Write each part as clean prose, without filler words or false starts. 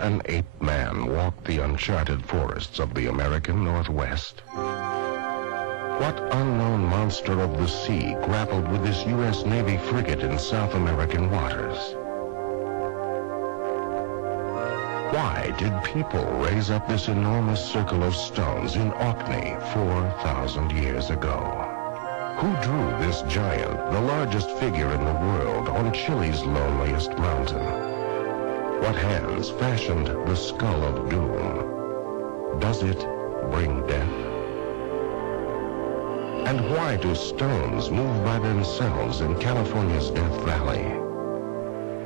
an ape man walked the uncharted forests of the American Northwest? What unknown monster of the sea grappled with this U.S. Navy frigate in South American waters? Why did people raise up this enormous circle of stones in Orkney 4,000 years ago? Who drew this giant, the largest figure in the world, on Chile's loneliest mountain? What hands fashioned the skull of doom? Does it bring death? And why do stones move by themselves in California's Death Valley?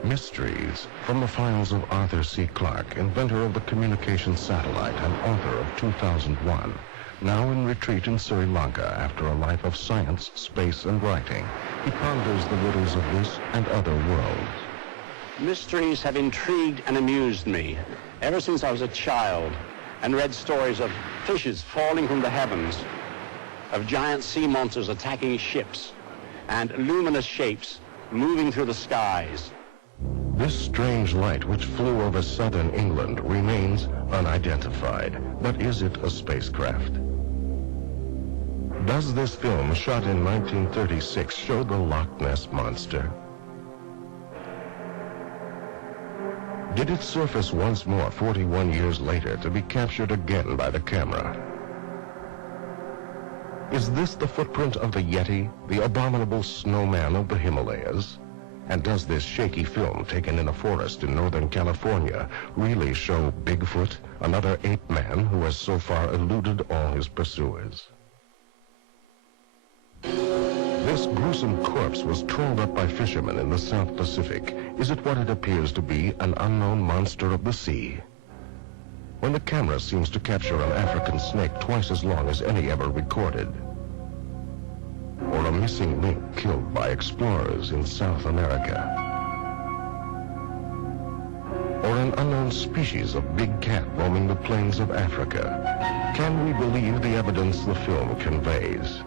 Mysteries from the files of Arthur C. Clarke, inventor of the communication satellite and author of 2001, now in retreat in Sri Lanka after a life of science, space, and writing. He ponders the riddles of this and other worlds. Mysteries have intrigued and amused me ever since I was a child and read stories of fishes falling from the heavens, of giant sea monsters attacking ships, and luminous shapes moving through the skies. This strange light which flew over southern England remains unidentified, but is it a spacecraft? Does this film, shot in 1936, show the Loch Ness Monster? Did it surface once more 41 years later to be captured again by the camera? Is this the footprint of the Yeti, the abominable snowman of the Himalayas? And does this shaky film taken in a forest in Northern California really show Bigfoot, another ape man who has so far eluded all his pursuers? This gruesome corpse was trolled up by fishermen in the South Pacific. Is it what it appears to be, an unknown monster of the sea? When the camera seems to capture an African snake twice as long as any ever recorded? Or a missing link killed by explorers in South America? Or an unknown species of big cat roaming the plains of Africa? Can we believe the evidence the film conveys?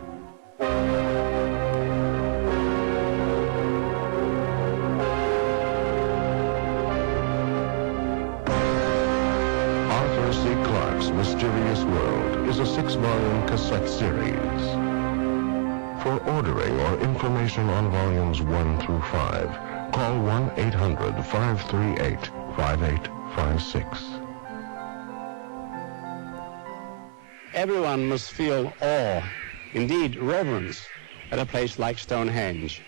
Arthur C. Clarke's Mysterious World is a 6-volume cassette series. For ordering or information on volumes 1 through 5, call 1-800-538-5856. Everyone must feel awe, indeed reverence, at a place like Stonehenge.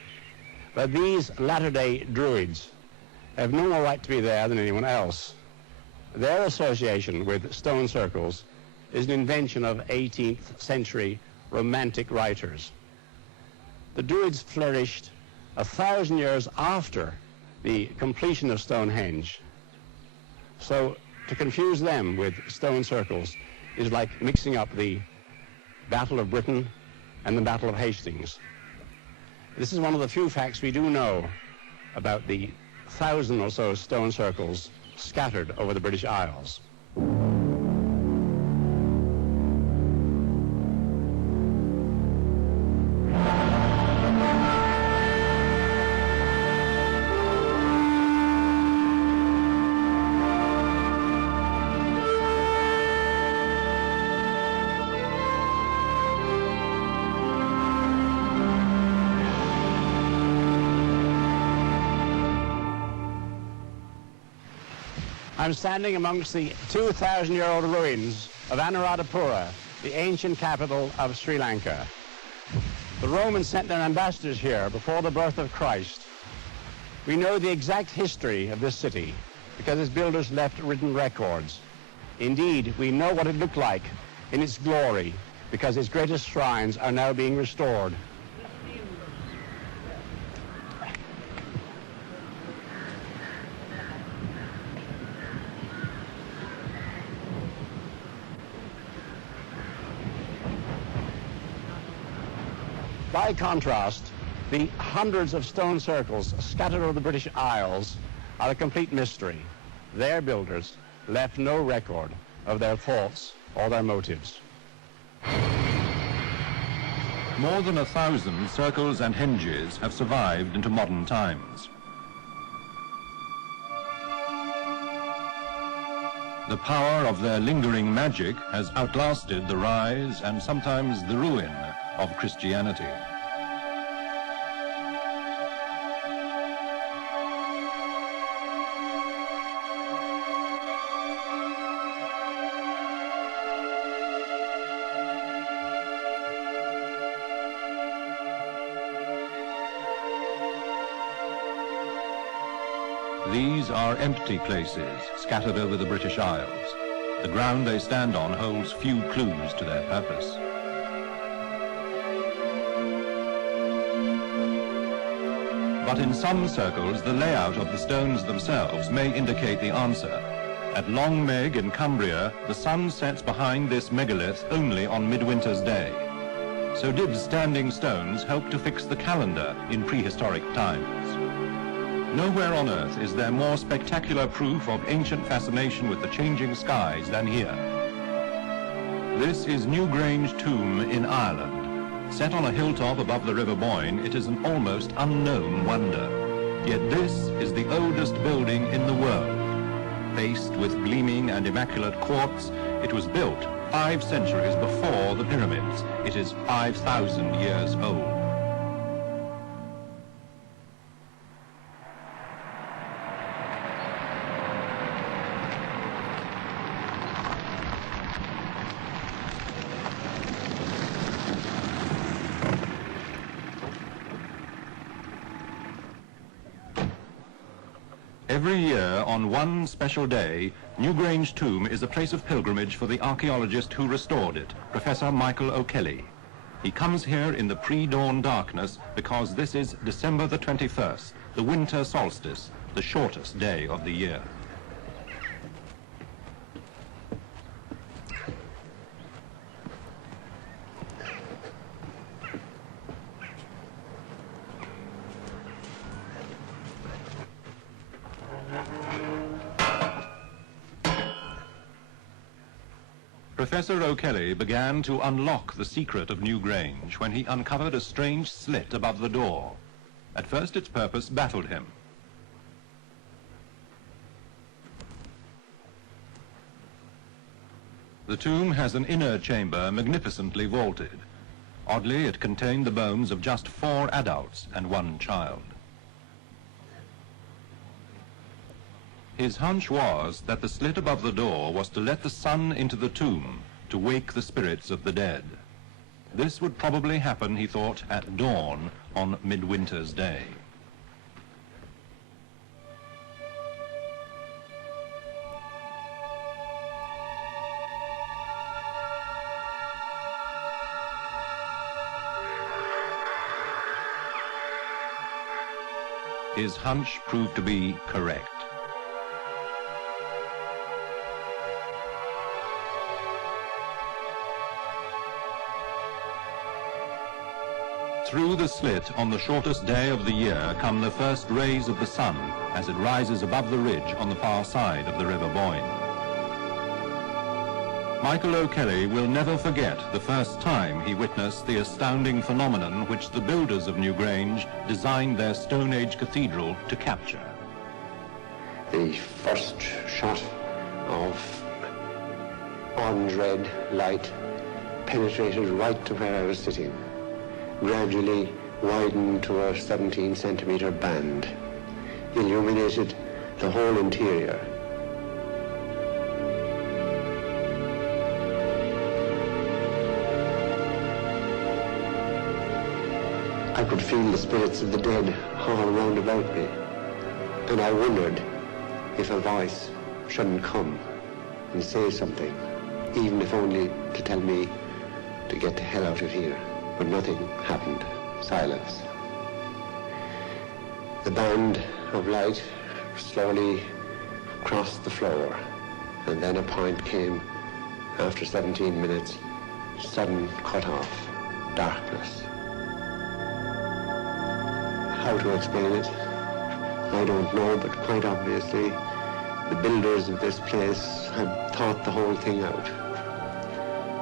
But these latter-day druids have no more right to be there than anyone else. Their association with stone circles is an invention of 18th century romantic writers. The Druids flourished 1,000 years after the completion of Stonehenge. So to confuse them with stone circles is like mixing up the Battle of Britain and the Battle of Hastings. This is one of the few facts we do know about the 1,000 or so stone circles scattered over the British Isles. I'm standing amongst the 2,000-year-old ruins of Anuradhapura, the ancient capital of Sri Lanka. The Romans sent their ambassadors here before the birth of Christ. We know the exact history of this city because its builders left written records. Indeed, we know what it looked like in its glory because its greatest shrines are now being restored. By contrast, the hundreds of stone circles scattered over the British Isles are a complete mystery. Their builders left no record of their thoughts or their motives. More than 1,000 circles and henges have survived into modern times. The power of their lingering magic has outlasted the rise and sometimes the ruin of Christianity. These are empty places scattered over the British Isles. The ground they stand on holds few clues to their purpose. But in some circles, the layout of the stones themselves may indicate the answer. At Long Meg in Cumbria, the sun sets behind this megalith only on midwinter's day. So did standing stones help to fix the calendar in prehistoric times. Nowhere on Earth is there more spectacular proof of ancient fascination with the changing skies than here. This is Newgrange Tomb in Ireland. Set on a hilltop above the River Boyne, it is an almost unknown wonder. Yet this is the oldest building in the world. Faced with gleaming and immaculate quartz, it was built 5 centuries before the pyramids. It is 5,000 years old. Every year, on one special day, Newgrange Tomb is a place of pilgrimage for the archaeologist who restored it, Professor Michael O'Kelly. He comes here in the pre-dawn darkness because this is December the 21st, the winter solstice, the shortest day of the year. Professor O'Kelly began to unlock the secret of Newgrange when he uncovered a strange slit above the door. At first its purpose baffled him. The tomb has an inner chamber magnificently vaulted. Oddly, it contained the bones of just 4 adults and 1 child. His hunch was that the slit above the door was to let the sun into the tomb, to wake the spirits of the dead. This would probably happen, he thought, at dawn on midwinter's day. His hunch proved to be correct. Through the slit on the shortest day of the year come the first rays of the sun as it rises above the ridge on the far side of the River Boyne. Michael O'Kelly will never forget the first time he witnessed the astounding phenomenon which the builders of Newgrange designed their Stone Age cathedral to capture. The first shot of orange-red light penetrated right to where I was sitting, gradually widened to a 17-centimeter band, illuminated the whole interior. I could feel the spirits of the dead all around about me, and I wondered if a voice shouldn't come and say something, even if only to tell me to get the hell out of here. But nothing happened. Silence. The band of light slowly crossed the floor, and then a point came after 17 minutes, sudden cut-off, darkness. How to explain it, I don't know, but quite obviously the builders of this place had thought the whole thing out,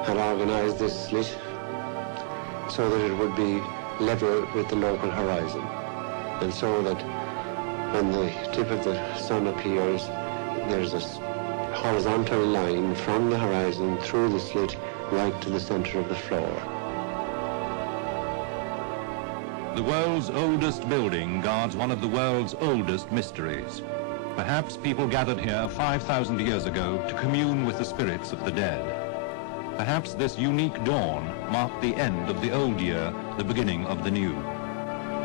had organized this slit so that it would be level with the local horizon, and so that when the tip of the sun appears, there's a horizontal line from the horizon through the slit right to the center of the floor. The world's oldest building guards one of the world's oldest mysteries. Perhaps people gathered here 5,000 years ago to commune with the spirits of the dead. Perhaps this unique dawn marked the end of the old year, the beginning of the new.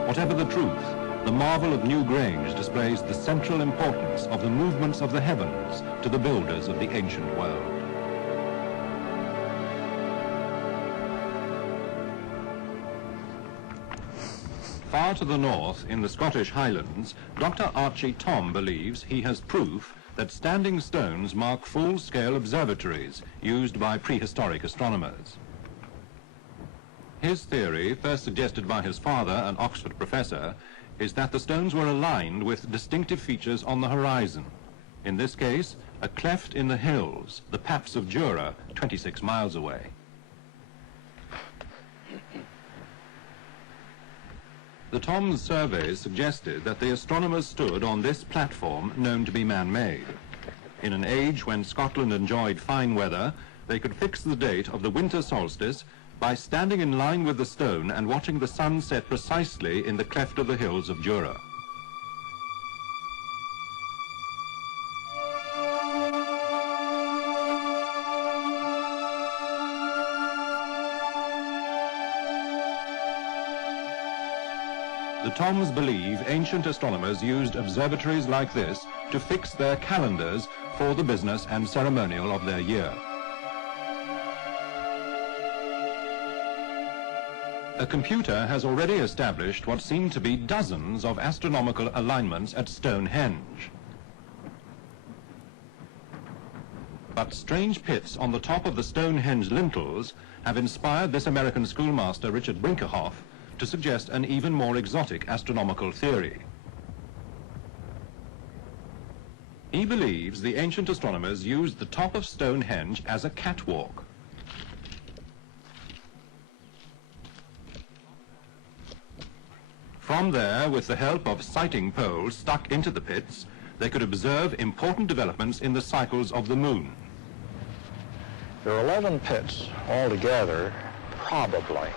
Whatever the truth, the marvel of New Grange displays the central importance of the movements of the heavens to the builders of the ancient world. Far to the north, in the Scottish Highlands, Dr. Archie Tom believes he has proof that standing stones mark full-scale observatories used by prehistoric astronomers. His theory, first suggested by his father, an Oxford professor, is that the stones were aligned with distinctive features on the horizon. In this case, a cleft in the hills, the Paps of Jura, 26 miles away. The Tom's surveys suggested that the astronomers stood on this platform known to be man-made. In an age when Scotland enjoyed fine weather, they could fix the date of the winter solstice by standing in line with the stone and watching the sun set precisely in the cleft of the hills of Jura. The Toms believe ancient astronomers used observatories like this to fix their calendars for the business and ceremonial of their year. A computer has already established what seem to be dozens of astronomical alignments at Stonehenge. But strange pits on the top of the Stonehenge lintels have inspired this American schoolmaster, Richard Brinkerhoff, to suggest an even more exotic astronomical theory. He believes the ancient astronomers used the top of Stonehenge as a catwalk. From there, with the help of sighting poles stuck into the pits, they could observe important developments in the cycles of the moon. There are 11 pits altogether, probably.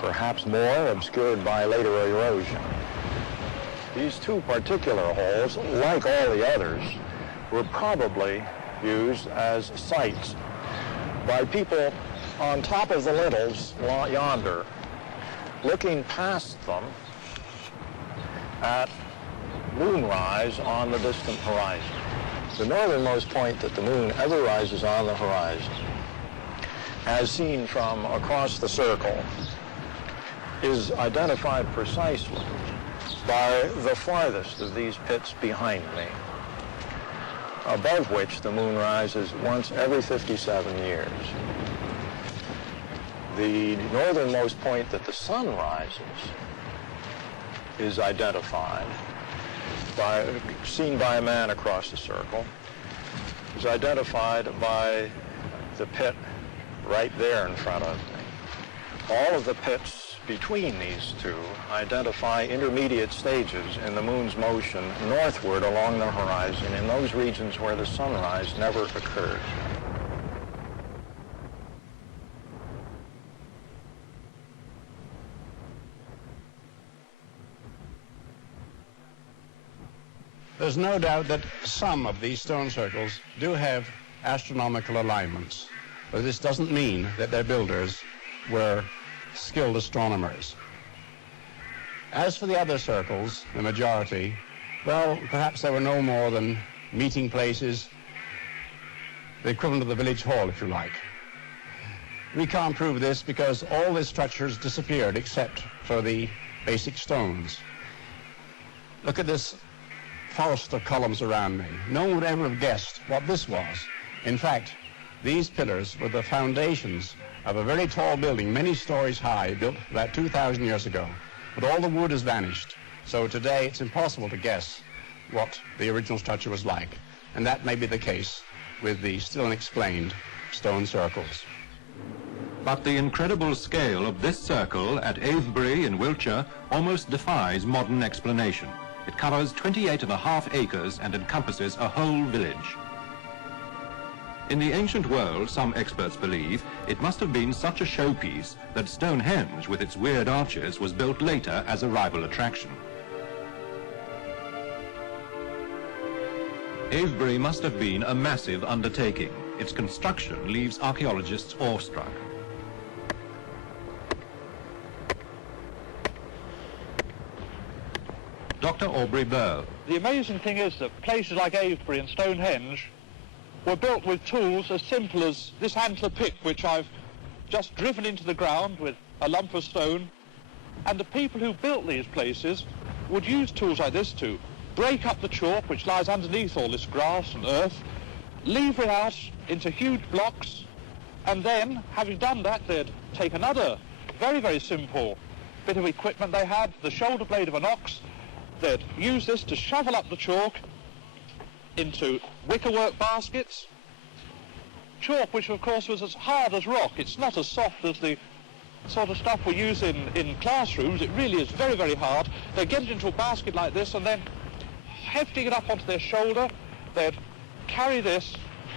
Perhaps more, obscured by later erosion. These two particular holes, like all the others, were probably used as sites by people on top of the lintels yonder, looking past them at moonrise on the distant horizon. The northernmost point that the moon ever rises on the horizon, as seen from across the circle, is identified precisely by the farthest of these pits behind me, above which the moon rises once every 57 years. The northernmost point that the sun rises is identified by, seen by a man across the circle, is identified by the pit right there in front of me. All of the pits between these two identify intermediate stages in the moon's motion northward along the horizon in those regions where the sunrise never occurs. There's no doubt that some of these stone circles do have astronomical alignments, but this doesn't mean that their builders were skilled astronomers. As for the other circles, the majority, well, perhaps they were no more than meeting places, the equivalent of the village hall, if you like. We can't prove this because all the structures disappeared except for the basic stones. Look at this forest of columns around me. No one would ever have guessed what this was. In fact, these pillars were the foundations of a very tall building, many stories high, built about 2,000 years ago. But all the wood has vanished. So today it's impossible to guess what the original structure was like. And that may be the case with the still unexplained stone circles. But the incredible scale of this circle at Avebury in Wiltshire almost defies modern explanation. It covers 28.5 acres and encompasses a whole village. In the ancient world, some experts believe, it must have been such a showpiece that Stonehenge, with its weird arches, was built later as a rival attraction. Avebury must have been a massive undertaking. Its construction leaves archaeologists awestruck. Dr. Aubrey Burl. The amazing thing is that places like Avebury and Stonehenge were built with tools as simple as this antler pick, which I've just driven into the ground with a lump of stone. And the people who built these places would use tools like this to break up the chalk, which lies underneath all this grass and earth, lever it out into huge blocks, and then, having done that, they'd take another very, very simple bit of equipment they had, the shoulder blade of an ox. They'd use this to shovel up the chalk into wickerwork baskets. Chalk, which of course was as hard as rock. It's not as soft as the sort of stuff we use in classrooms. It really is very, very hard. They'd get it into a basket like this, and then hefting it up onto their shoulder, they'd carry this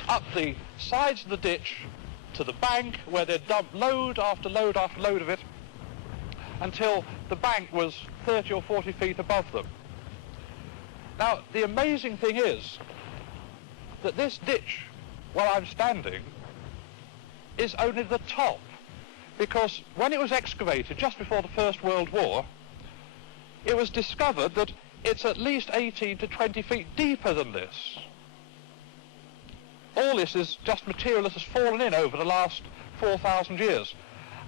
up the sides of the ditch to the bank, where they'd dump load after load after load of it until the bank was 30 or 40 feet above them. Now, the amazing thing is that this ditch, where I'm standing, is only the top, because when it was excavated just before the First World War, it was discovered that it's at least 18 to 20 feet deeper than this. All this is just material that has fallen in over the last 4,000 years.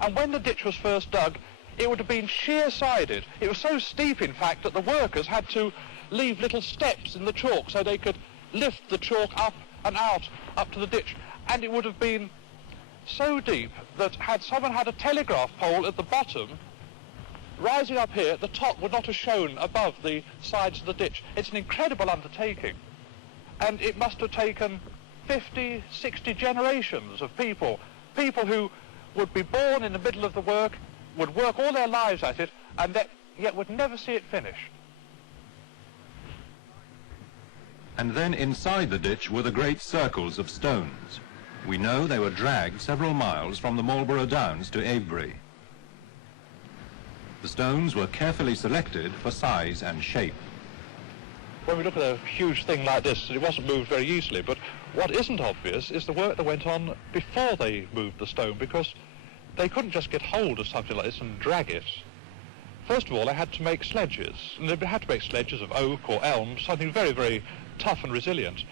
And when the ditch was first dug, it would have been sheer-sided. It was so steep, in fact, that the workers had to leave little steps in the chalk so they could lift the chalk up and out, up to the ditch. And it would have been so deep that had someone had a telegraph pole at the bottom, rising up here, the top would not have shown above the sides of the ditch. It's an incredible undertaking. And it must have taken 50, 60 generations of people who would be born in the middle of the work, would work all their lives at it, and yet would never see it finished. And then inside the ditch were the great circles of stones. We know they were dragged several miles from the Marlborough Downs to Avebury. The stones were carefully selected for size and shape. When we look at a huge thing like this, it wasn't moved very easily, but what isn't obvious is the work that went on before they moved the stone, because they couldn't just get hold of something like this and drag it. First of all, they had to make sledges, and they had to make sledges of oak or elm, something very, very tough and resilient.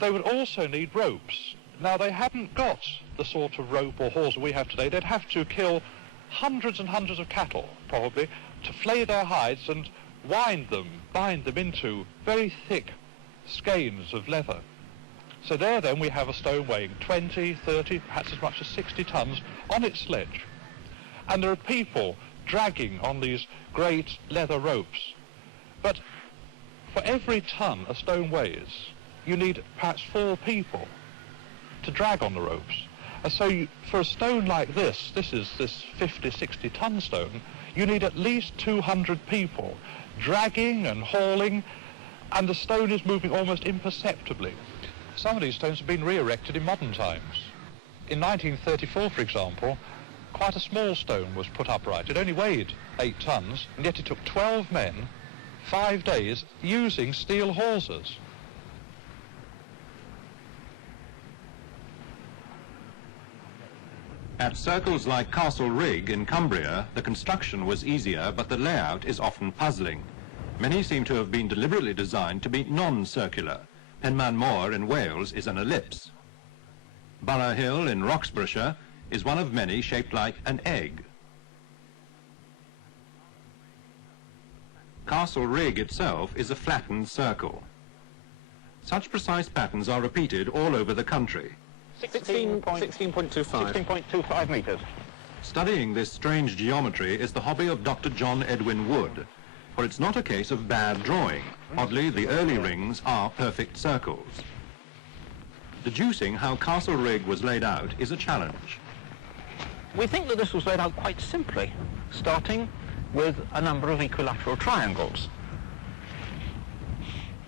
They would also need ropes. Now, they hadn't got the sort of rope or hawser we have today. They'd have to kill hundreds and hundreds of cattle, probably, to flay their hides and bind them into very thick skeins of leather. So there then we have a stone weighing 20, 30, perhaps as much as 60 tons on its sledge. And there are people dragging on these great leather ropes. But for every ton a stone weighs, you need perhaps 4 people to drag on the ropes. And so for a stone like this is this 50, 60 ton stone, you need at least 200 people dragging and hauling, and the stone is moving almost imperceptibly. Some of these stones have been re-erected in modern times. In 1934, for example, quite a small stone was put upright. It only weighed 8 tons, and yet it took 12 men, 5 days, using steel hawsers. At circles like Castle Rig in Cumbria, the construction was easier, but the layout is often puzzling. Many seem to have been deliberately designed to be non-circular. Penman Moor in Wales is an ellipse. Borough Hill in Roxburghshire is one of many shaped like an egg. Castle Rig itself is a flattened circle. Such precise patterns are repeated all over the country. 16.25 metres. Studying this strange geometry is the hobby of Dr. John Edwin Wood, for it's not a case of bad drawing. Oddly, the early rings are perfect circles. Deducing how Castle Rig was laid out is a challenge. We think that this was laid out quite simply, starting with a number of equilateral triangles.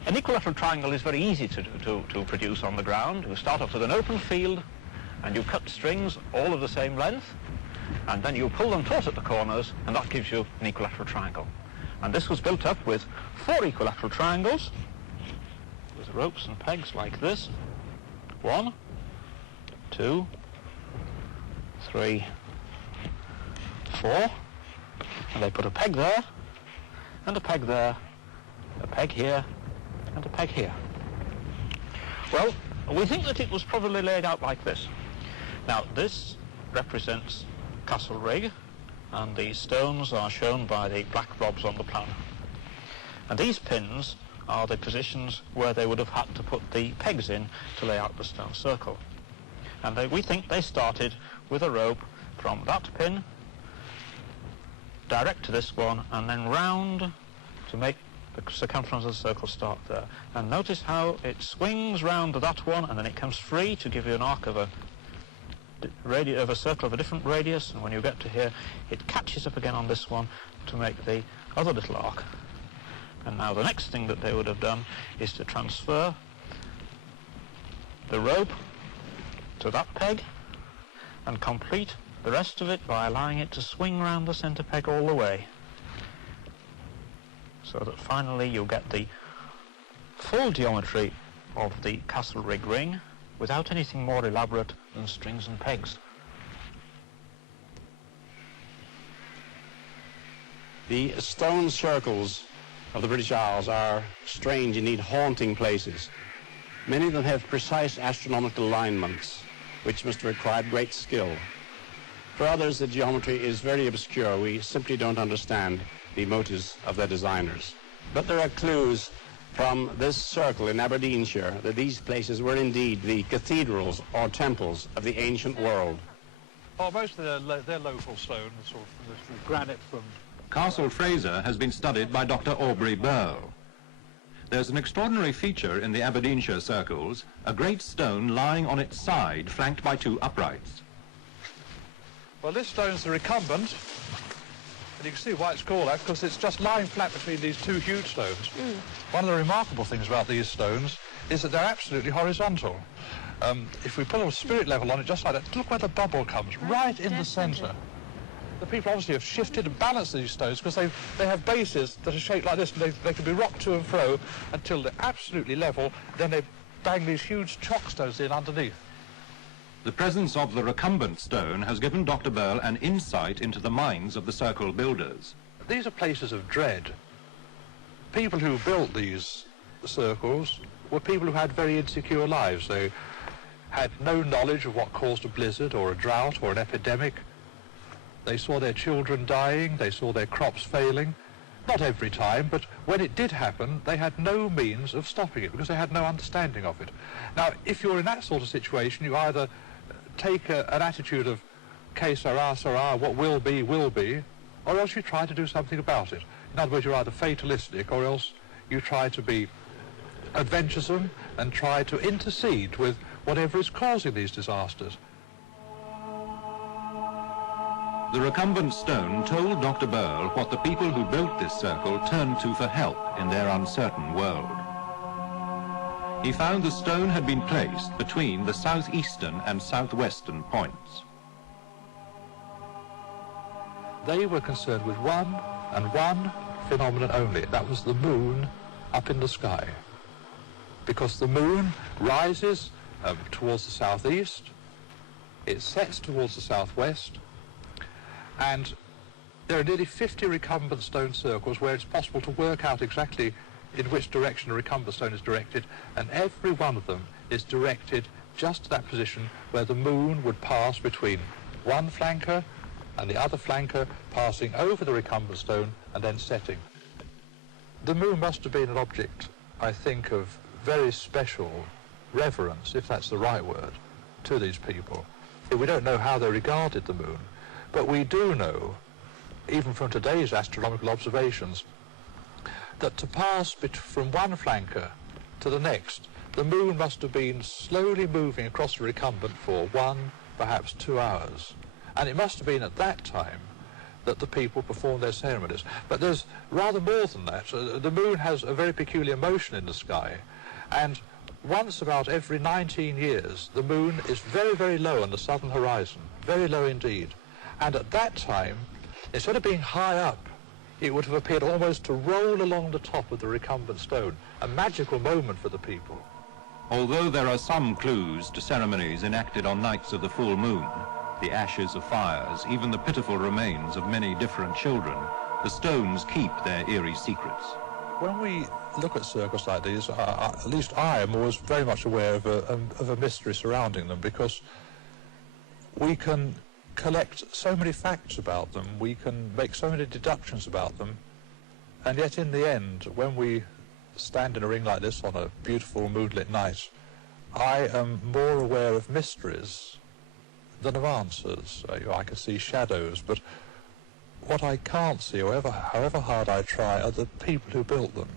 An equilateral triangle is very easy to produce on the ground. You start off with an open field, and you cut strings all of the same length, and then you pull them taut at the corners, and that gives you an equilateral triangle. And this was built up with 4 equilateral triangles, with ropes and pegs like this. 1, 2, 3, 4, and they put a peg there, and a peg there, a peg here, and a peg here. Well, we think that it was probably laid out like this. Now, this represents Castle Rig, and the stones are shown by the black blobs on the plan. And these pins are the positions where they would have had to put the pegs in to lay out the stone circle. And we think they started with a rope from that pin direct to this one, and then round to make the circumference of the circle start there. And notice how it swings round to that one, and then it comes free to give you an arc of a circle of a different radius, and when you get to here it catches up again on this one to make the other little arc. And now the next thing that they would have done is to transfer the rope to that peg and complete the rest of it by allowing it to swing round the centre peg all the way, so that finally you'll get the full geometry of the Castle Rig ring without anything more elaborate than strings and pegs. The stone circles of the British Isles are strange, indeed haunting places. Many of them have precise astronomical alignments, which must have required great skill. For others, the geometry is very obscure. We simply don't understand the motives of their designers. But there are clues from this circle in Aberdeenshire that these places were indeed the cathedrals or temples of the ancient world. Oh, most of they're local stone, sort of granite from... Castle Fraser has been studied by Dr. Aubrey Burl. There's an extraordinary feature in the Aberdeenshire circles, a great stone lying on its side, flanked by 2 uprights. Well, this stone's the recumbent, and you can see why it's called that, because it's just lying flat between these 2 huge stones. One of the remarkable things about these stones is that they're absolutely horizontal. If we put a spirit level on it just like that, look where the bubble comes, right in the centre. The people obviously have shifted and balanced these stones because they have bases that are shaped like this, and they can be rocked to and fro until they're absolutely level, then they bang these huge chalk stones in underneath. The presence of the recumbent stone has given Dr. Burl an insight into the minds of the circle builders. These are places of dread. People who built these circles were people who had very insecure lives. They had no knowledge of what caused a blizzard or a drought or an epidemic. They saw their children dying, they saw their crops failing. Not every time, but when it did happen, they had no means of stopping it because they had no understanding of it. Now, if you're in that sort of situation, you either take an attitude of que sera, sera, what will be, or else you try to do something about it. In other words, you're either fatalistic, or else you try to be adventuresome and try to intercede with whatever is causing these disasters. The recumbent stone told Dr. Burl what the people who built this circle turned to for help in their uncertain world. He found the stone had been placed between the southeastern and southwestern points. They were concerned with one and one phenomenon only. That was the moon up in the sky. Because the moon rises towards the southeast, it sets towards the southwest, and there are nearly 50 recumbent stone circles where it's possible to work out exactly in which direction a recumbent stone is directed, and every one of them is directed just to that position where the moon would pass between one flanker and the other flanker, passing over the recumbent stone and then setting. The moon must have been an object, I think, of very special reverence, if that's the right word, to these people. We don't know how they regarded the moon, but we do know, even from today's astronomical observations, that to pass from one flanker to the next, the moon must have been slowly moving across the recumbent for 1, perhaps 2 hours. And it must have been at that time that the people perform their ceremonies. But there's rather more than that. The moon has a very peculiar motion in the sky, and once about every 19 years, the moon is very, very low on the southern horizon, very low indeed. And at that time, instead of being high up, it would have appeared almost to roll along the top of the recumbent stone, a magical moment for the people. Although there are some clues to ceremonies enacted on nights of the full moon, the ashes of fires, even the pitiful remains of many different children, the stones keep their eerie secrets. When we look at circles like these, at least I am always very much aware of a mystery surrounding them, because we can collect so many facts about them, we can make so many deductions about them, and yet in the end, when we stand in a ring like this on a beautiful moonlit night, I am more aware of mysteries than of answers. I can see shadows, but what I can't see, however hard I try, are the people who built them.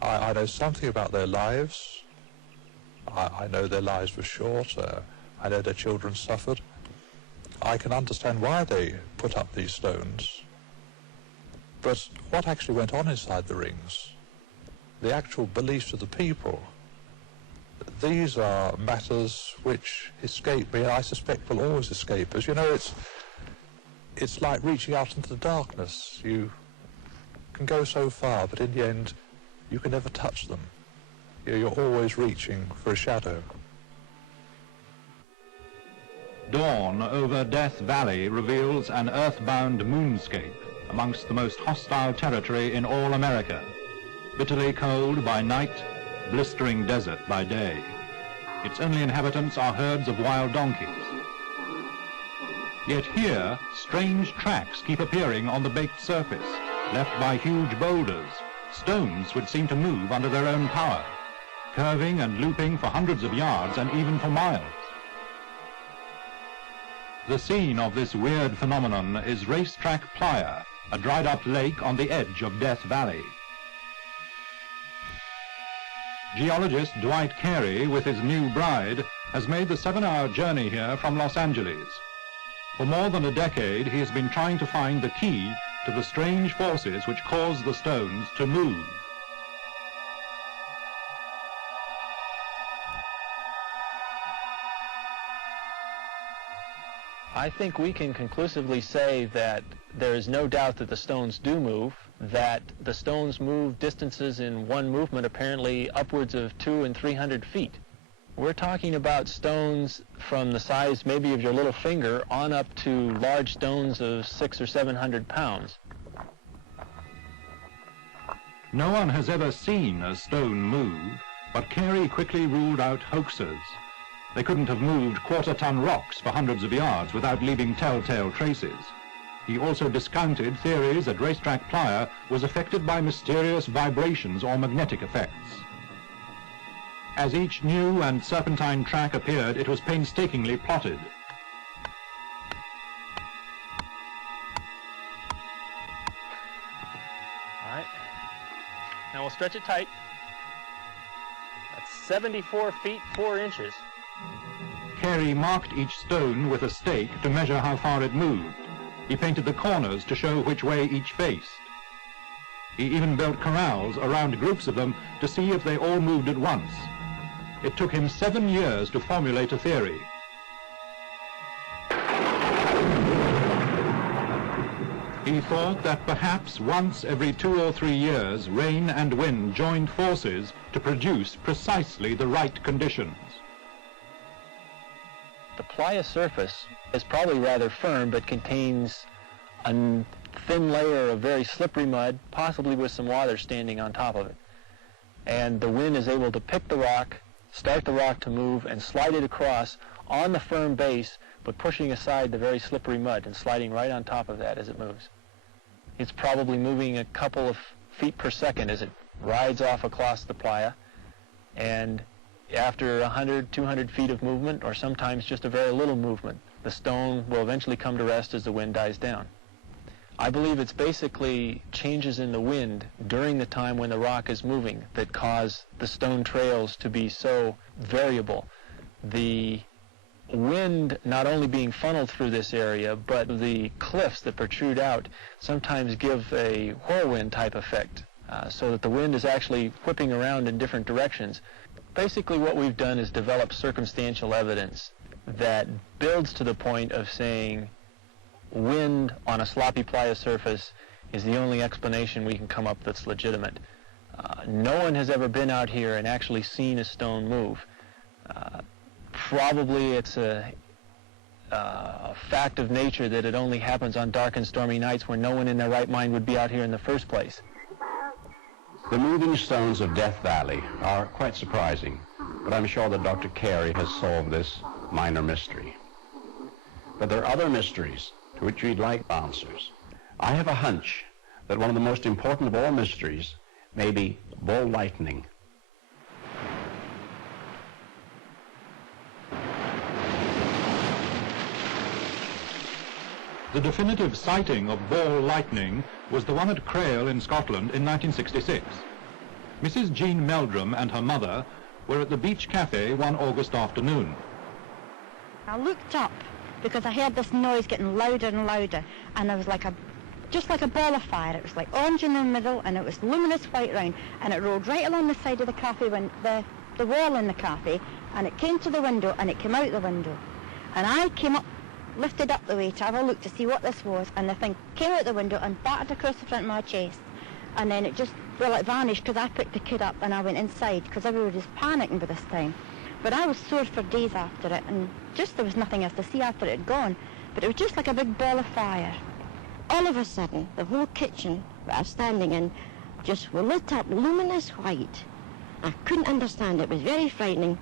I know something about their lives. I know their lives were short. I know their children suffered. I can understand why they put up these stones. But what actually went on inside the rings, the actual beliefs of the people, these are matters which escape me, and I suspect will always escape us. You know, it's like reaching out into the darkness. You can go so far, but in the end, you can never touch them. You're always reaching for a shadow. Dawn over Death Valley reveals an earthbound moonscape amongst the most hostile territory in all America. Bitterly cold by night, blistering desert by day. Its only inhabitants are herds of wild donkeys. Yet here, strange tracks keep appearing on the baked surface, left by huge boulders, stones which seem to move under their own power, curving and looping for hundreds of yards and even for miles. The scene of this weird phenomenon is Racetrack Playa, a dried-up lake on the edge of Death Valley. Geologist Dwight Carey, with his new bride, has made the 7-hour journey here from Los Angeles. For more than a decade, he has been trying to find the key to the strange forces which cause the stones to move. I think we can conclusively say that there is no doubt that the stones do move, that the stones move distances in one movement apparently upwards of 200 and 300 feet. We're talking about stones from the size maybe of your little finger on up to large stones of 600 or 700 pounds. No one has ever seen a stone move, but Carey quickly ruled out hoaxers. They couldn't have moved quarter-ton rocks for hundreds of yards without leaving telltale traces. He also discounted theories that Racetrack Playa was affected by mysterious vibrations or magnetic effects. As each new and serpentine track appeared, it was painstakingly plotted. All right. Now we'll stretch it tight. That's 74 feet 4 inches. Carey marked each stone with a stake to measure how far it moved. He painted the corners to show which way each faced. He even built corrals around groups of them to see if they all moved at once. It took him 7 years to formulate a theory. He thought that perhaps once every 2 or 3 years, rain and wind joined forces to produce precisely the right conditions. The playa surface is probably rather firm, but contains a thin layer of very slippery mud, possibly with some water standing on top of it. And the wind is able to pick the rock, start the rock to move, and slide it across on the firm base, but pushing aside the very slippery mud and sliding right on top of that as it moves. It's probably moving a couple of feet per second as it rides off across the playa, and after 100, 200 feet of movement, or sometimes just a very little movement, the stone will eventually come to rest as the wind dies down. I believe it's basically changes in the wind during the time when the rock is moving that cause the stone trails to be so variable. The wind not only being funneled through this area, but the cliffs that protrude out sometimes give a whirlwind type effect, so that the wind is actually whipping around in different directions. Basically what we've done is develop circumstantial evidence that builds to the point of saying wind on a sloppy playa surface is the only explanation we can come up that's legitimate. No one has ever been out here and actually seen a stone move. Probably it's a fact of nature that it only happens on dark and stormy nights when no one in their right mind would be out here in the first place. The moving stones of Death Valley are quite surprising, but I'm sure that Dr. Carey has solved this minor mystery. But there are other mysteries to which we'd like answers. I have a hunch that one of the most important of all mysteries may be ball lightning. The definitive sighting of ball lightning was the one at Crail in Scotland in 1966. Mrs. Jean Meldrum and her mother were at the beach cafe one August afternoon. I looked up because I heard this noise getting louder and louder, and there was just like a ball of fire. It was like orange in the middle, and it was luminous white round, and it rolled right along the side of the cafe, when the wall in the cafe, and it came to the window, and it came out the window. And I came up, lifted up the way to have a look to see what this was, and the thing came out the window and battered across the front of my chest, and then it just, well, it vanished because I picked the kid up and I went inside because everybody was panicking by this time. But I was sore for days after it, and just there was nothing else to see after it had gone, but it was just like a big ball of fire. All of a sudden, the whole kitchen that I was standing in just lit up luminous white. I couldn't understand it. It was very frightening.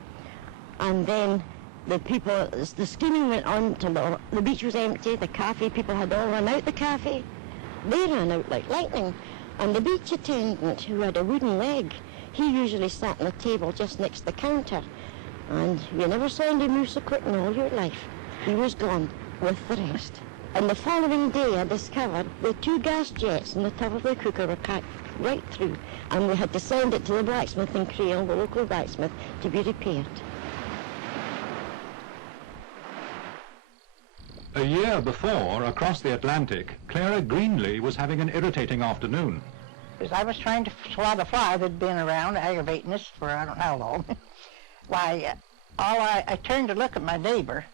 And then the screaming went on till the beach was empty. The cafe people had all run out the cafe. They ran out like lightning. And the beach attendant, who had a wooden leg, he usually sat on the table just next to the counter. And you never saw him move so quick in all your life. He was gone with the rest. And the following day I discovered the 2 gas jets in the top of the cooker were cut right through. And we had to send it to the blacksmith in Crail, the local blacksmith, to be repaired. A year before, across the Atlantic, Clara Greenlee was having an irritating afternoon. Because I was trying to swat a fly that had been around aggravating us for I don't know how long. Why, I turned to look at my neighbor,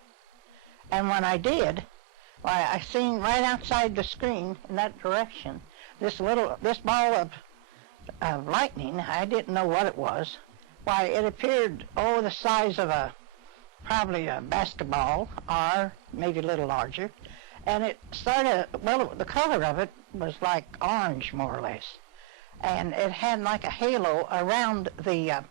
and when I did, why, I seen right outside the screen in that direction this ball of lightning. I didn't know what it was. Why, it appeared, the size of probably a basketball, or maybe a little larger, and it started, the color of it was like orange, more or less, and it had like a halo around the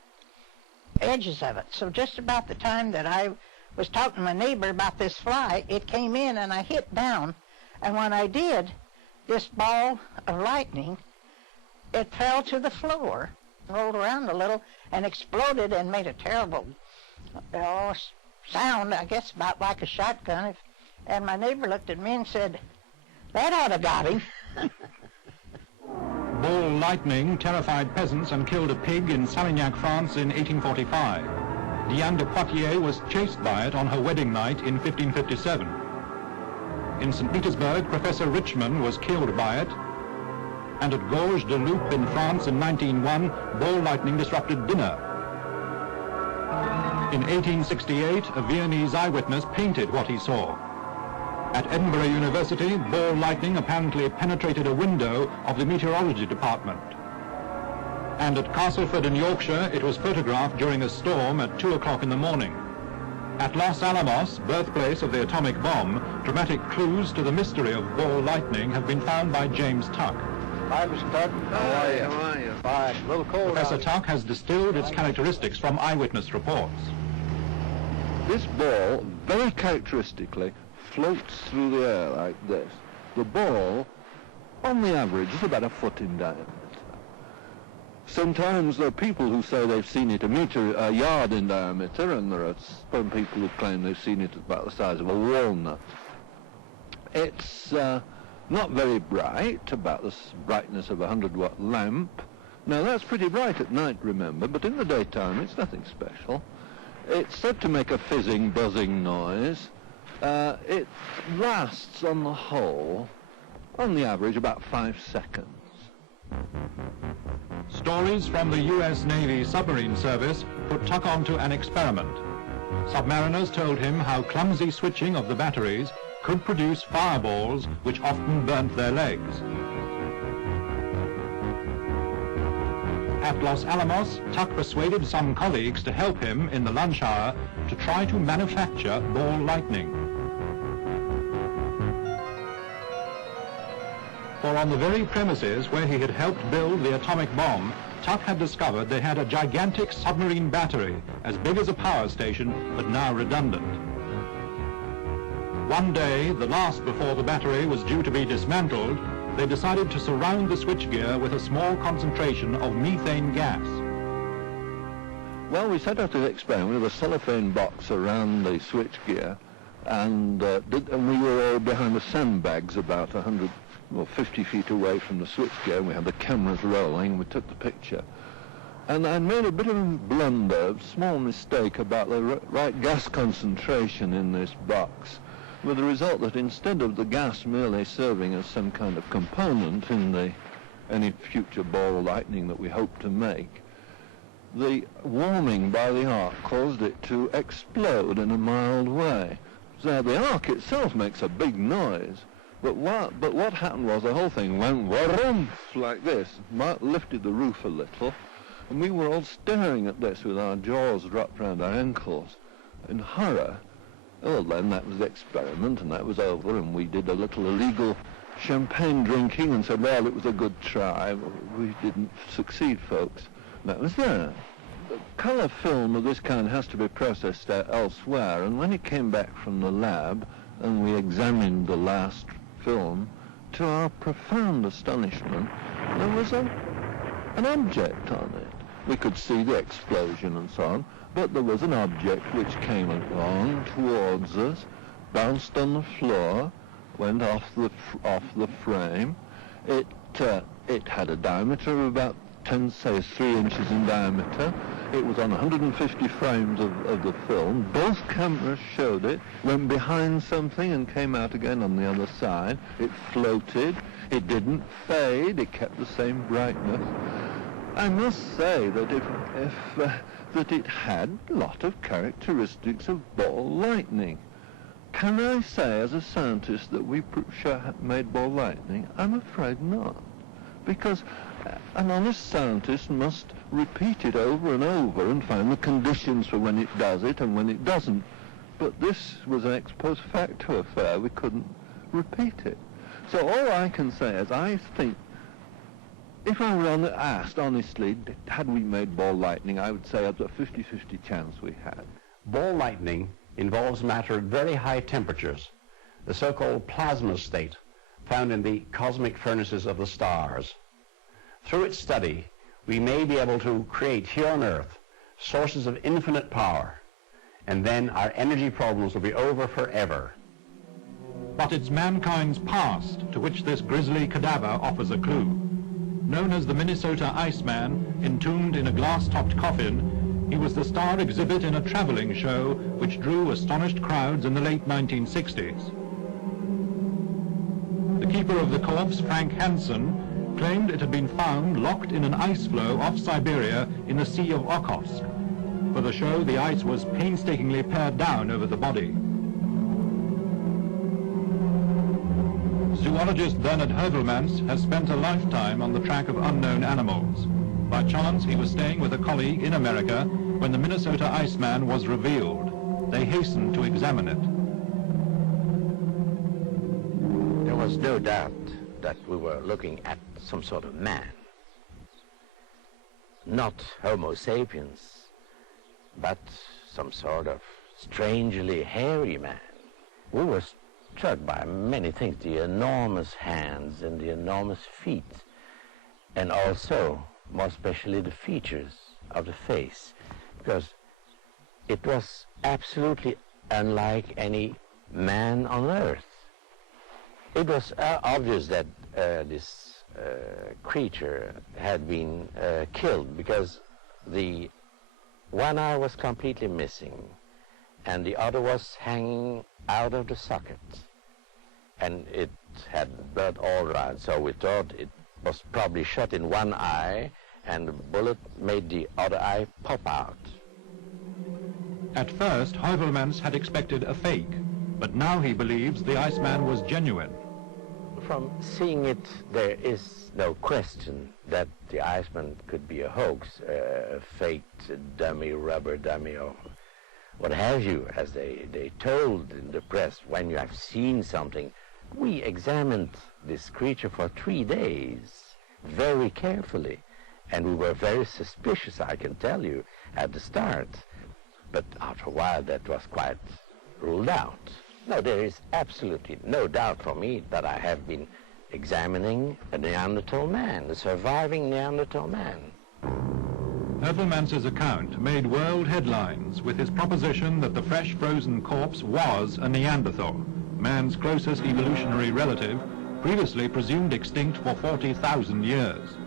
edges of it. So just about the time that I was talking to my neighbor about this fly, it came in and I hit down, and when I did, this ball of lightning, it fell to the floor, rolled around a little, and exploded and made a terrible sound, I guess about like a shotgun. And my neighbor looked at me and said, "That ought to got him." Ball lightning terrified peasants and killed a pig in Salignac, France in 1845. Diane de Poitiers was chased by it on her wedding night in 1557. In St. Petersburg, Professor Richman was killed by it. And at Gorges de Loup in France in 1901, ball lightning disrupted dinner. In 1868, a Viennese eyewitness painted what he saw. At Edinburgh University, ball lightning apparently penetrated a window of the meteorology department. And at Castleford in Yorkshire, it was photographed during a storm at 2 o'clock in the morning. At Los Alamos, birthplace of the atomic bomb, dramatic clues to the mystery of ball lightning have been found by James Tuck. Hi, Mr. Tuck. How are you? Fine. A little cold. Professor Tuck has distilled its characteristics from eyewitness reports. This ball, very characteristically, floats through the air like this. The ball, on the average, is about a foot in diameter. Sometimes there are people who say they've seen it a yard in diameter, and there are some people who claim they've seen it about the size of a walnut. It's not very bright, about the brightness of a 100-watt lamp. Now, that's pretty bright at night, remember, but in the daytime it's nothing special. It's said to make a fizzing, buzzing noise. It lasts, on the whole, on the average, about 5 seconds. Stories from the U.S. Navy submarine service put Tuck onto an experiment. Submariners told him how clumsy switching of the batteries could produce fireballs which often burnt their legs. At Los Alamos, Tuck persuaded some colleagues to help him in the lunch hour to try to manufacture ball lightning. For on the very premises where he had helped build the atomic bomb, Tuck had discovered they had a gigantic submarine battery, as big as a power station, but now redundant. One day, the last before the battery was due to be dismantled, they decided to surround the switchgear with a small concentration of methane gas. Well, we set out to experiment with a cellophane box around the switchgear, and we were all behind the sandbags about 50 feet away from the switchgear. We had the cameras rolling. We took the picture. And I made a bit of a blunder, a small mistake about the right gas concentration in this box, with the result that instead of the gas merely serving as some kind of component in any future ball lightning that we hope to make, the warming by the arc caused it to explode in a mild way. So the arc itself makes a big noise, but what happened was the whole thing went whoomph like this, lifted the roof a little, and we were all staring at this with our jaws dropped round our ankles in horror. Well, then that was the experiment, and that was over, and we did a little illegal champagne drinking and said, well, it was a good try. We didn't succeed, folks. And that was that. The colour film of this kind has to be processed elsewhere, and when it came back from the lab and we examined the last film, to our profound astonishment, there was an object on it. We could see the explosion and so on, but there was an object which came along towards us, bounced on the floor, went off the frame. It had a diameter of about 3 inches in diameter. It was on 150 frames of the film. Both cameras showed it, went behind something and came out again on the other side. It floated. It didn't fade. It kept the same brightness. I must say that that it had a lot of characteristics of ball lightning. Can I say as a scientist that we made ball lightning? I'm afraid not. Because an honest scientist must repeat it over and over and find the conditions for when it does it and when it doesn't. But this was an ex post facto affair. We couldn't repeat it. So all I can say is I think if I were asked honestly, had we made ball lightning, I would say it's a 50-50 chance we had. Ball lightning involves matter at very high temperatures, the so-called plasma state found in the cosmic furnaces of the stars. Through its study, we may be able to create here on Earth sources of infinite power, and then our energy problems will be over forever. But it's mankind's past to which this grisly cadaver offers a clue. Known as the Minnesota Iceman, entombed in a glass-topped coffin, he was the star exhibit in a traveling show which drew astonished crowds in the late 1960s. The keeper of the corpse, Frank Hansen, claimed it had been found locked in an ice floe off Siberia in the Sea of Okhotsk. For the show, the ice was painstakingly pared down over the body. Zoologist Bernard Heuvelmans has spent a lifetime on the track of unknown animals. By chance, he was staying with a colleague in America when the Minnesota Iceman was revealed. They hastened to examine it. There was no doubt that we were looking at some sort of man. Not Homo sapiens, but some sort of strangely hairy man. We were struck by many things, the enormous hands and the enormous feet, and also, more especially, the features of the face, because it was absolutely unlike any man on Earth. It was obvious that this creature had been killed, because the one eye was completely missing, and the other was hanging out of the socket. And it had blood all around, so we thought it was probably shot in one eye, and the bullet made the other eye pop out. At first, Heuvelmans had expected a fake, but now he believes the Iceman was genuine. From seeing it, there is no question that the Iceman could be a hoax, a faked dummy, rubber dummy, or what have you, as they told in the press. When you have seen something, we examined this creature for 3 days, very carefully, and we were very suspicious, I can tell you, at the start. But after a while, that was quite ruled out. No, there is absolutely no doubt for me that I have been examining a Neanderthal man, a surviving Neanderthal man. Heuvelmans' account made world headlines with his proposition that the fresh frozen corpse was a Neanderthal, man's closest evolutionary relative, previously presumed extinct for 40,000 years.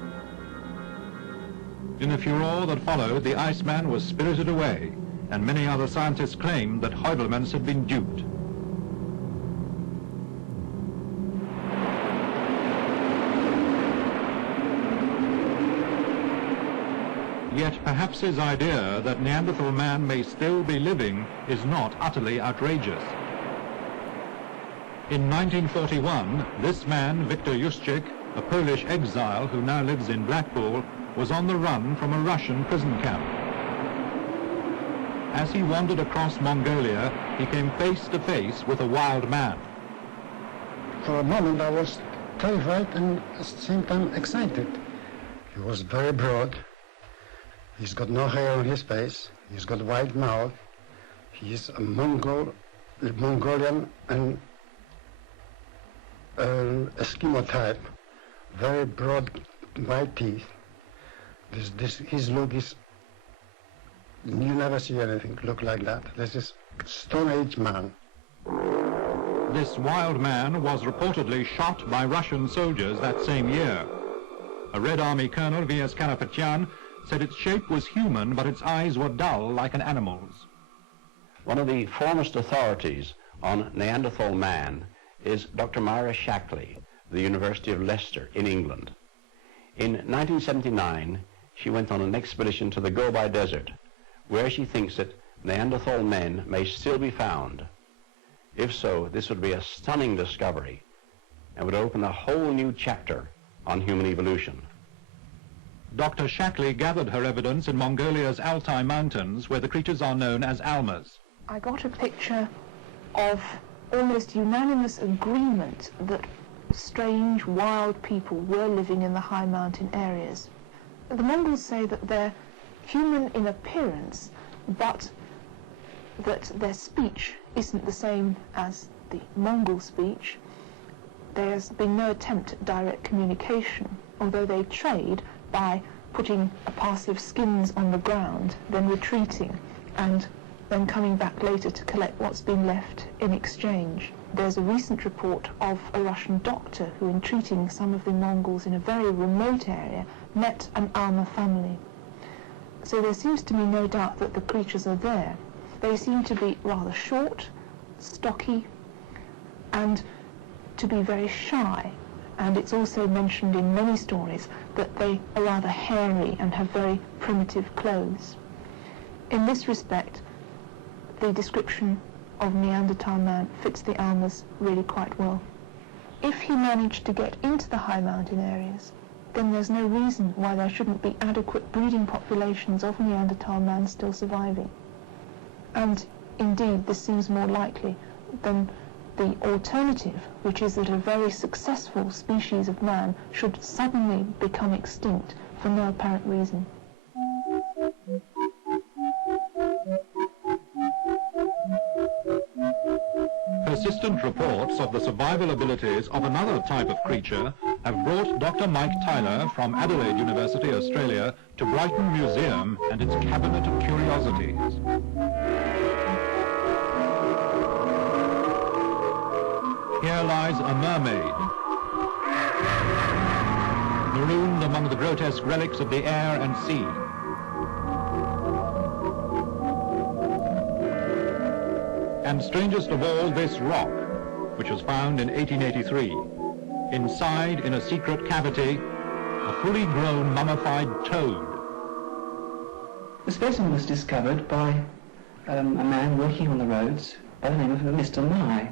In the furore that followed, the Iceman was spirited away, and many other scientists claimed that Heuvelmans had been duped. Yet perhaps his idea that Neanderthal man may still be living is not utterly outrageous. In 1941, this man, Victor Juszczyk, a Polish exile who now lives in Blackpool, was on the run from a Russian prison camp. As he wandered across Mongolia, he came face to face with a wild man. For a moment I was terrified and at the same time excited. He was very broad. He's got no hair on his face. He's got a wide mouth. He's a Mongolian and Eskimo type. Very broad white teeth. His look is, you never see anything look like that. This is Stone Age man. This wild man was reportedly shot by Russian soldiers that same year. A Red Army colonel, V.S. Karapetyan, said its shape was human, but its eyes were dull like an animal's. One of the foremost authorities on Neanderthal man is Dr. Myra Shackley, the University of Leicester in England. In 1979, she went on an expedition to the Gobi Desert, where she thinks that Neanderthal men may still be found. If so, this would be a stunning discovery and would open a whole new chapter on human evolution. Dr. Shackley gathered her evidence in Mongolia's Altai Mountains, where the creatures are known as almas. I got a picture of almost unanimous agreement that strange, wild people were living in the high mountain areas. The Mongols say that they're human in appearance, but that their speech isn't the same as the Mongol speech. There's been no attempt at direct communication, although they trade by putting a parcel of skins on the ground, then retreating, and then coming back later to collect what's been left in exchange. There's a recent report of a Russian doctor who, in treating some of the Mongols in a very remote area, met an Alma family. So there seems to be no doubt that the creatures are there. They seem to be rather short, stocky, and to be very shy. And it's also mentioned in many stories that they are rather hairy and have very primitive clothes. In this respect, the description of Neanderthal man fits the Almas really quite well. If he managed to get into the high mountain areas, then there's no reason why there shouldn't be adequate breeding populations of Neanderthal man still surviving. And indeed, this seems more likely than the alternative, which is that a very successful species of man should suddenly become extinct for no apparent reason. Persistent reports of the survival abilities of another type of creature have brought Dr. Mike Tyler from Adelaide University, Australia, to Brighton Museum and its Cabinet of Curiosities. Here lies a mermaid, marooned among the grotesque relics of the air and sea. And strangest of all, this rock, which was found in 1883. Inside, in a secret cavity, a fully grown mummified toad. The specimen was discovered by a man working on the roads by the name of Mr. Nye,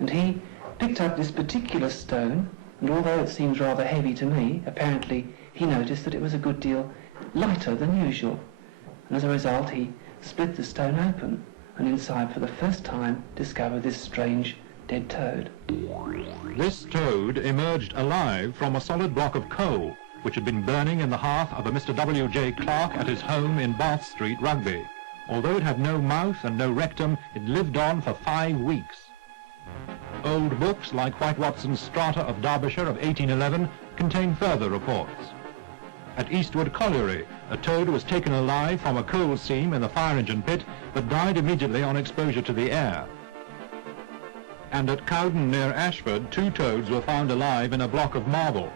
and he picked up this particular stone, and although it seems rather heavy to me, apparently he noticed that it was a good deal lighter than usual, and as a result he split the stone open, and inside for the first time discovered this strange dead toad. This toad emerged alive from a solid block of coal, which had been burning in the hearth of a Mr. W.J. Clark at his home in Bath Street, Rugby. Although it had no mouth and no rectum, it lived on for 5 weeks. Old books, like White Watson's Strata of Derbyshire of 1811, contain further reports. At Eastwood Colliery, a toad was taken alive from a coal seam in the fire engine pit, but died immediately on exposure to the air. And at Cowden near Ashford, 2 toads were found alive in a block of marble.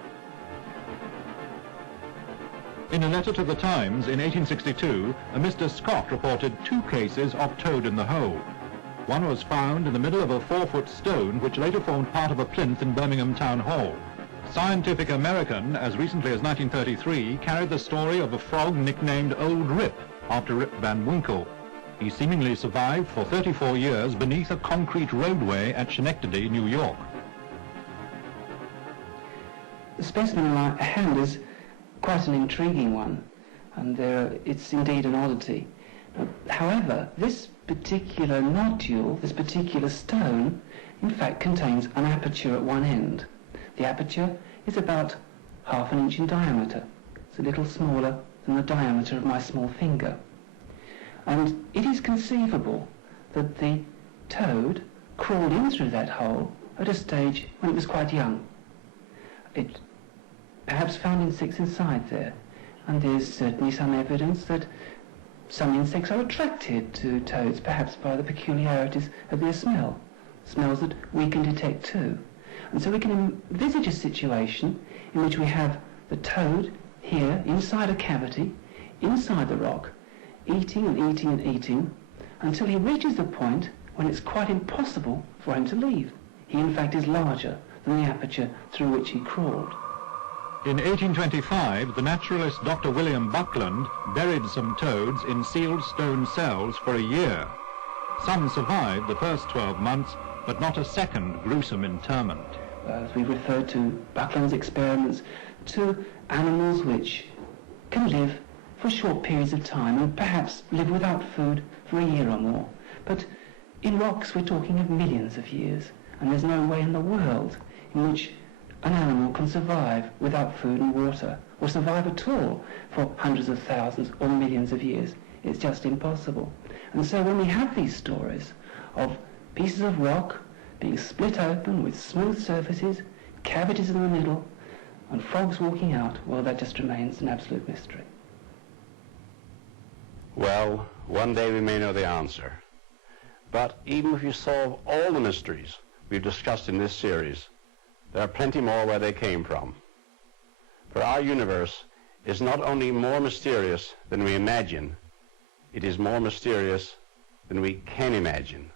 In a letter to the Times in 1862, a Mr. Scott reported 2 cases of toad in the hole. One was found in the middle of a 4-foot stone, which later formed part of a plinth in Birmingham Town Hall. Scientific American, as recently as 1933, carried the story of a frog nicknamed Old Rip, after Rip Van Winkle. He seemingly survived for 34 years beneath a concrete roadway at Schenectady, New York. The specimen in my hand is quite an intriguing one, and it's indeed an oddity. However, this particular nodule, this particular stone, in fact contains an aperture at one end. The aperture is about ½ an inch in diameter. It's a little smaller than the diameter of my small finger. And it is conceivable that the toad crawled in through that hole at a stage when it was quite young. It perhaps found insects inside there, and there's certainly some evidence that some insects are attracted to toads, perhaps by the peculiarities of their smell, smells that we can detect too. And so we can envisage a situation in which we have the toad here inside a cavity, inside the rock, eating and eating and eating, until he reaches the point when it's quite impossible for him to leave. He in fact is larger than the aperture through which he crawled. In 1825, the naturalist Dr. William Buckland buried some toads in sealed stone cells for a year. Some survived the first 12 months, but not a second gruesome interment. As we referred to Buckland's experiments, to animals which can live for short periods of time and perhaps live without food for a year or more. But in rocks we're talking of millions of years, and there's no way in the world in which an animal can survive without food and water, or survive at all for hundreds of thousands or millions of years. It's just impossible. And so when we have these stories of pieces of rock being split open with smooth surfaces, cavities in the middle, and frogs walking out, well, that just remains an absolute mystery. Well, one day we may know the answer. But even if you solve all the mysteries we've discussed in this series, there are plenty more where they came from. For our universe is not only more mysterious than we imagine, it is more mysterious than we can imagine.